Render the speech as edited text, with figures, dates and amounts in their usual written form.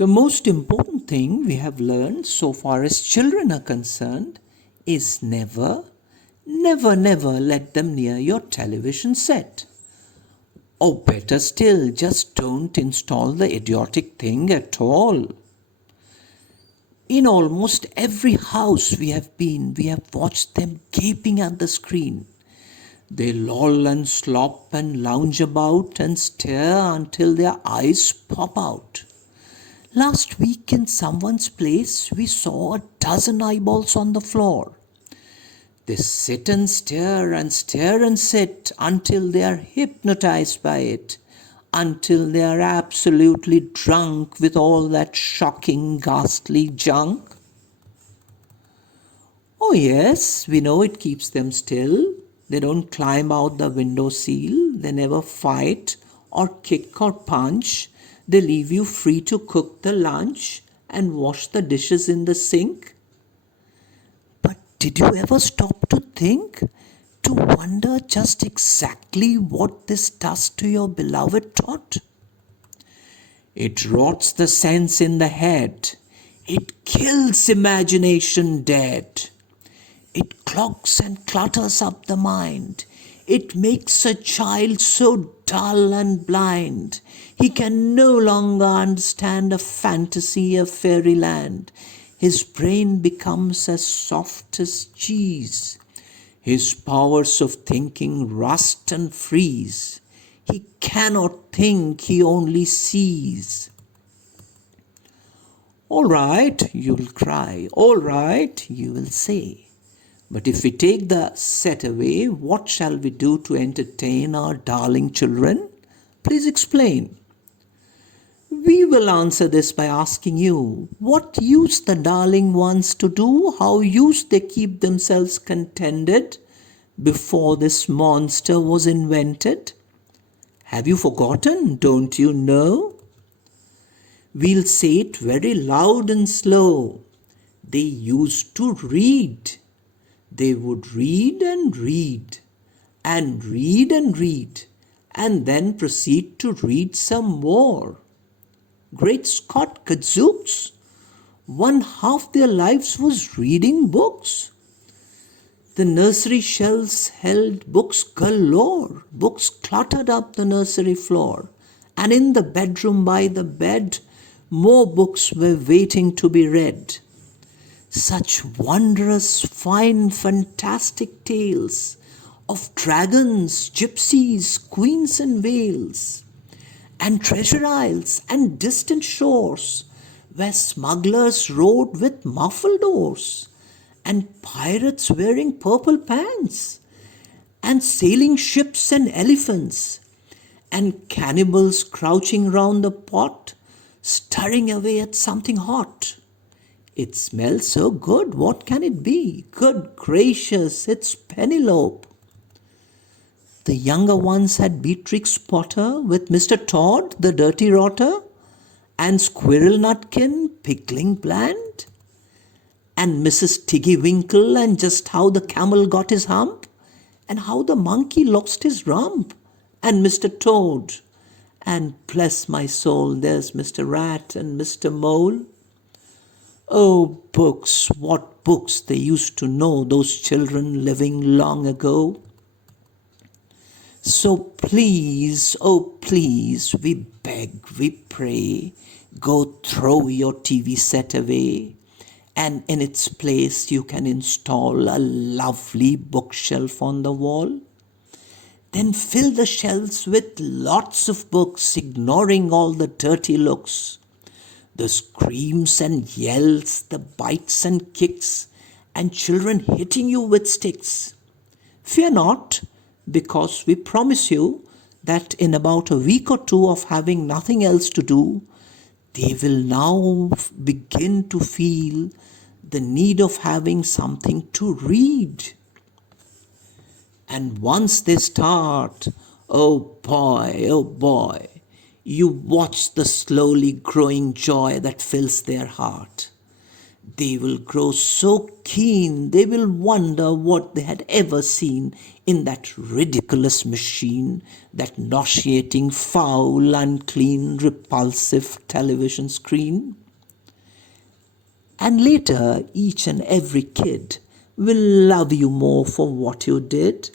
The most important thing we have learned so far as children are concerned is never, never, never let them near your television set. Or better still, just don't install the idiotic thing at all. In almost every house we have been, we have watched them gaping at the screen. They loll and slop and lounge about and stare until their eyes pop out. Last week in someone's place, we saw a dozen eyeballs on the floor. They sit and stare and stare and sit until they are hypnotized by it, until they are absolutely drunk with all that shocking, ghastly junk. Oh yes, we know it keeps them still. They don't climb out the window sill. They never fight or kick or punch. They leave you free to cook the lunch and wash the dishes in the sink. But did you ever stop to think, to wonder just exactly what this does to your beloved tot? It rots the sense in the head. It kills imagination dead. It clogs and clutters up the mind. It makes a child so dull and blind, he can no longer understand a fantasy of fairyland. His brain becomes as soft as cheese. His powers of thinking rust and freeze. He cannot think, he only sees. All right, you'll cry. All right, you will say. But if we take the set away, what shall we do to entertain our darling children? Please explain. We will answer this by asking you, what used the darling ones to do? How used they keep themselves contented before this monster was invented? Have you forgotten? Don't you know? We'll say it very loud and slow. They used to read. They would read and read, and read and read, and then proceed to read some more. Great Scott, gadzooks! One half their lives was reading books. The nursery shelves held books galore. Books cluttered up the nursery floor, and in the bedroom by the bed, more books were waiting to be read. Such wondrous, fine, fantastic tales of dragons, gypsies, queens and whales, and treasure isles and distant shores where smugglers rode with muffled oars, and pirates wearing purple pants, and sailing ships and elephants, and cannibals crouching round the pot, stirring away at something hot. It smells so good, what can it be? Good gracious, it's Penelope. The younger ones had Beatrix Potter with Mr. Todd, the dirty rotter, and Squirrel Nutkin, pickling bland, and Mrs. Tiggy Winkle, and just how the camel got his hump, and how the monkey lost his rump, and Mr. Toad, and bless my soul, there's Mr. Rat and Mr. Mole. Oh, books, what books they used to know, those children living long ago. So please, oh please, we beg, we pray, go throw your TV set away, and in its place you can install a lovely bookshelf on the wall. Then fill the shelves with lots of books, ignoring all the dirty looks, the screams and yells, the bites and kicks, and children hitting you with sticks. Fear not, because we promise you that in about a week or two of having nothing else to do, they will now begin to feel the need of having something to read. And once they start, oh boy, you watch the slowly growing joy that fills their heart. They will grow so keen, they will wonder what they had ever seen in that ridiculous machine, that nauseating, foul, unclean, repulsive television screen. And later, each and every kid will love you more for what you did